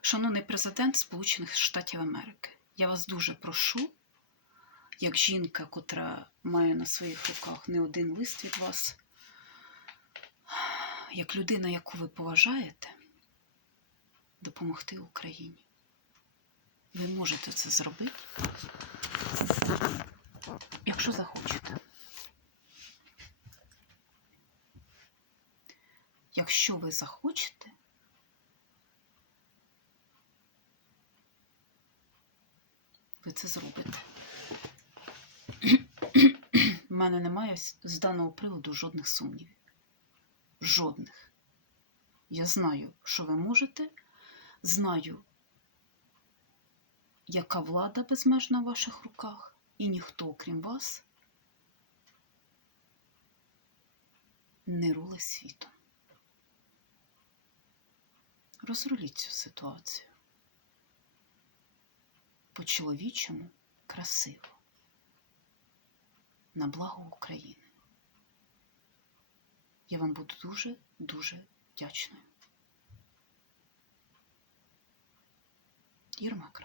Шановний президент Сполучених Штатів Америки, я вас дуже прошу, як жінка, котра має на своїх руках не один лист від вас, як людина, яку ви поважаєте, допомогти Україні. Ви можете це зробити, якщо захочете. Якщо ви захочете, ви це зробите. У мене немає з- даного приводу жодних сумнівів. Жодних. Я знаю, що ви можете, знаю, яка влада безмежна в ваших руках, і ніхто, окрім вас, не рулить світом. Розруліть цю ситуацію. По-чоловічому красиво. На благо України. Я вам буду дуже-дуже вдячною. Єрмак